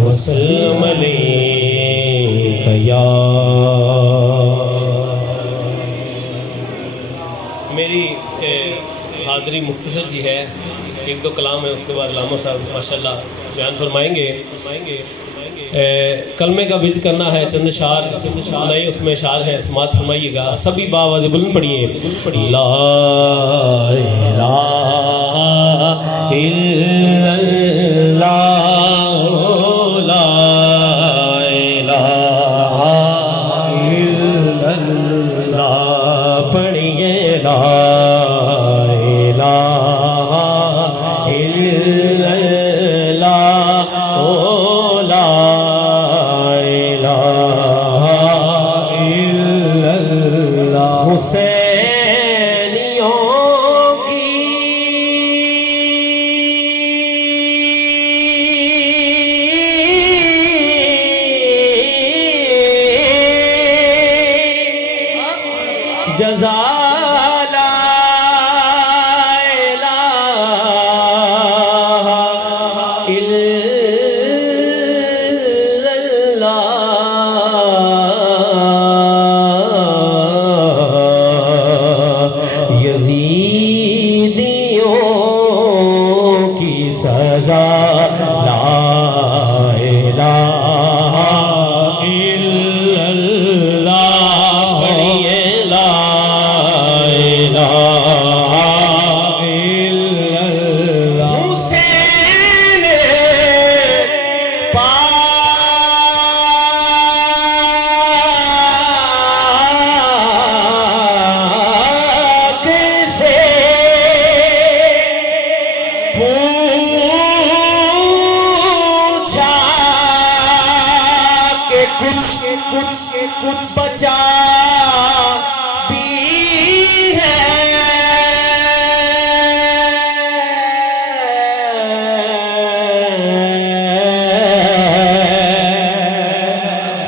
वसल्लम अलैका या। मेरी हाज़री मुख्तसर जी है, एक दो कलाम है, उसके बाद लामा साहब माशाल्लाह बयान फरमाएंगे। कलमे का विज़ करना है, चंद शार नए उसमें शार हैं, समात फरमाइएगा। सभी बावाज़ बुलंद पढ़िए। ला इलाहा इल्लल्लाह, ला इलाहा इल्लल्लाह, पढ़िए ला इलाहा इल्लल्लाह, ओ ला इलाहा इल्लल्लाह। हुसैनियों की जज़ा ला इलाहा इल्लल्लाह। यज़ीदियों की सज़ा ला इलाहा इल्लल्लाह, पढ़िए ला इलाहा इल्लल्लाह। हुसैन पाक से पूछा कि कुछ बचा भी है।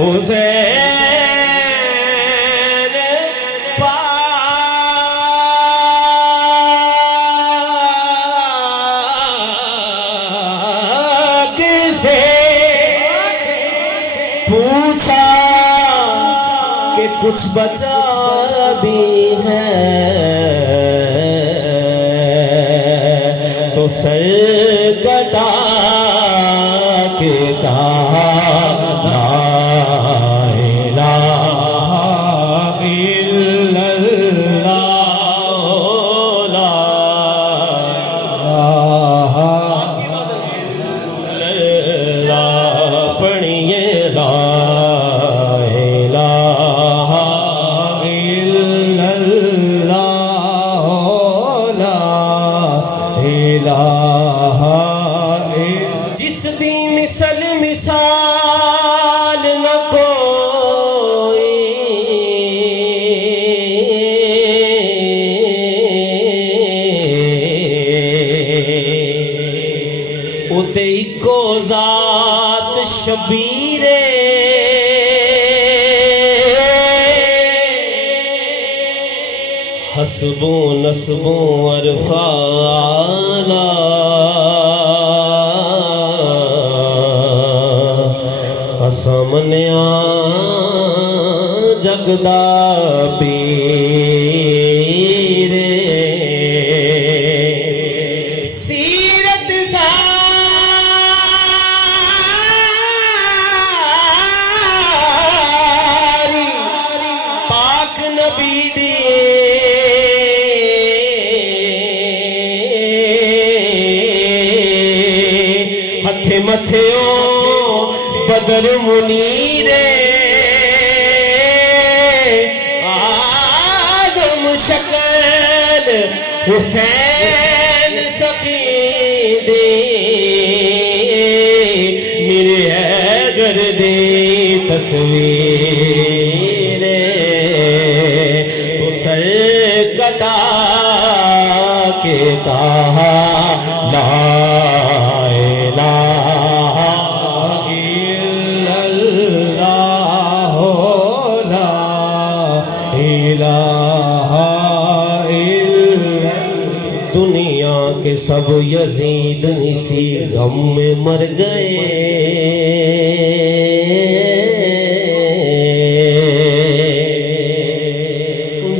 हुसैन पाक से पूछा कि कुछ बचा भी है, तो सर कटा के कहा ला इलाहा इल्लल्लाह, ला इलाहा, पढ़िए ला इलाहा इल्लल्लाह, ला इलाहा। जिस दिन मिसल मिसाल न कोई, उते इको ज़ात शबीरे हसबो नस्बो अरफाला, सामने जगदा पीरे। सीरत सारी पाक नबी दी, हथे मथे बदर मुनीरे, आदम शक्ल हुसैन सखी दे, मेरे हैदर दे तस्वीर, तो सर कटा के कहा ला इलाहा इल्लल्लाह, ला इलाहा इल्लल्लाह। दुनिया के सब यजीद इसी गम में मर गए।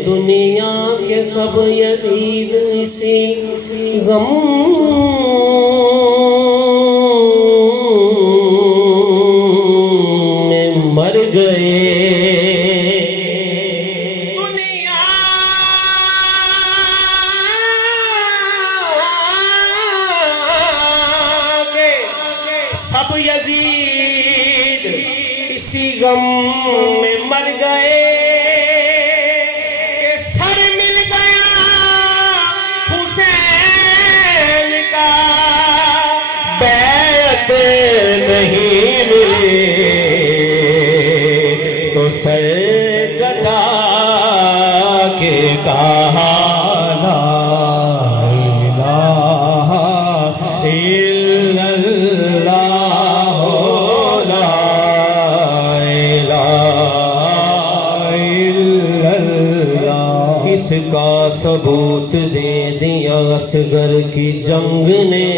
दुनिया के सब यजीद इसी गम में मर गए। दुनिया के सब यजीद इसी गम में मर गए कि सर मिल गया हुसैन का, बैत नहीं मिले तो सर कटा के कहा ला इलाहा इल्लल्लाह ला इलाहा इल्लल्लाह। इसका सबूत दे दिया असगर की जंग ने।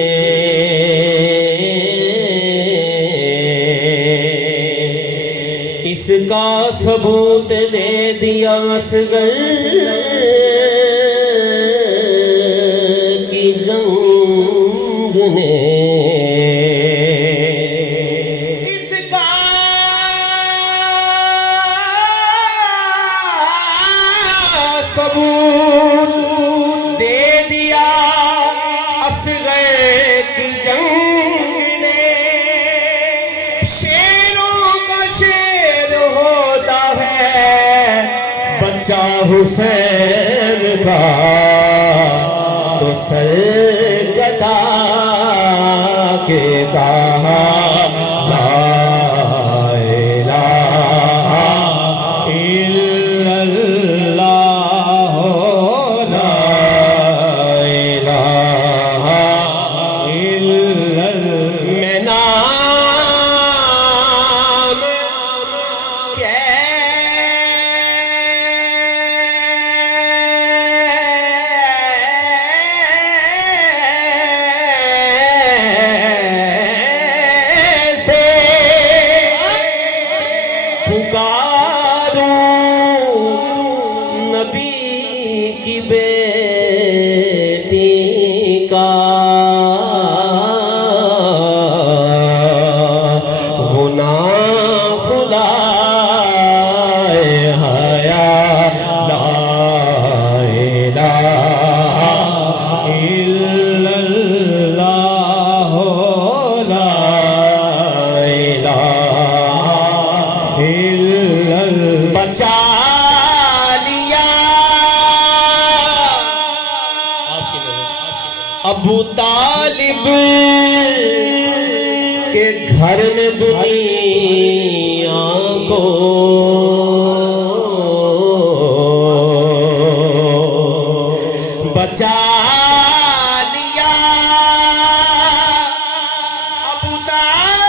इसका सबूत दे दिया असगर की जंग ने। इसका सबूत दे दिया असगर की जंग ने। शेरों का शेर होता है बच्चा हुसैन का, तो सर कटा के कहा ला इलाहा इल्लल्लाह ला इलाहा इल्लल्लाह। मैं नाम कैसे पुकारूं नबी की बेटी का। गुना खुदाए हया ला इलाहा इल्लल्लाह ला इलाहा इल्लल्लाह। बचा लिया अबू तालिब के घर में दुनिया को। बचा लिया अबू तालिब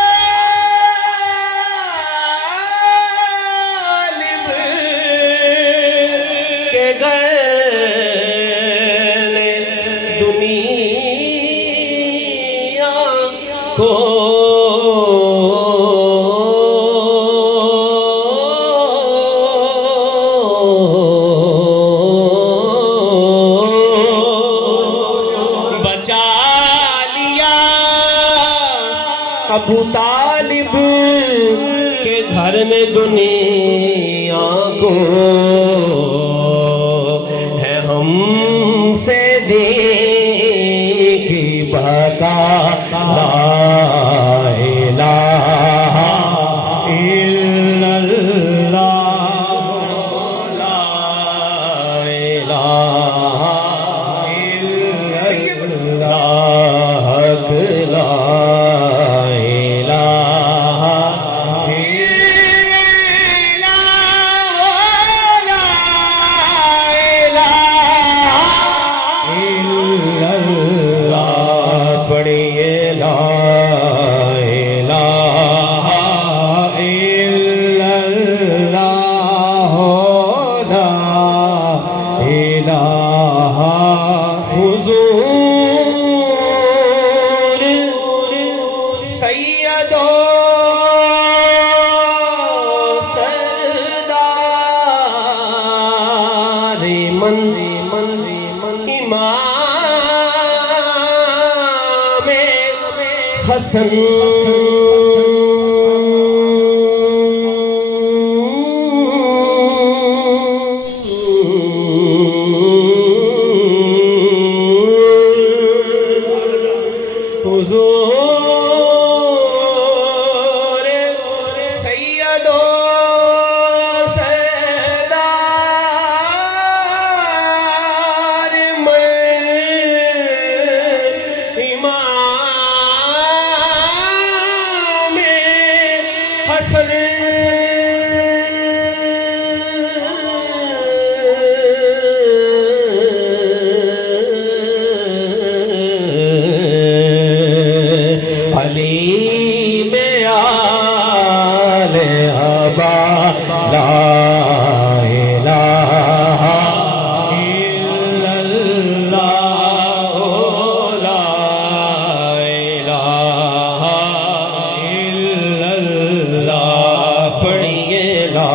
के घर दुनिया को। बचा लिया अबू तालिब के घर में दुनिया को। है हमसे दी की बका ला इलाहा इल्लल्लाह ला इलाहा इल्लल्लाह ला इलाहा इल्लल्लाह। पढ़िए ला हसन हुजूर सैयदो सरदार इमाम हसन अली में आले अबा ला इलाहा इल्लल्लाह ला इलाहा इल्लल्लाह पढ़िए ला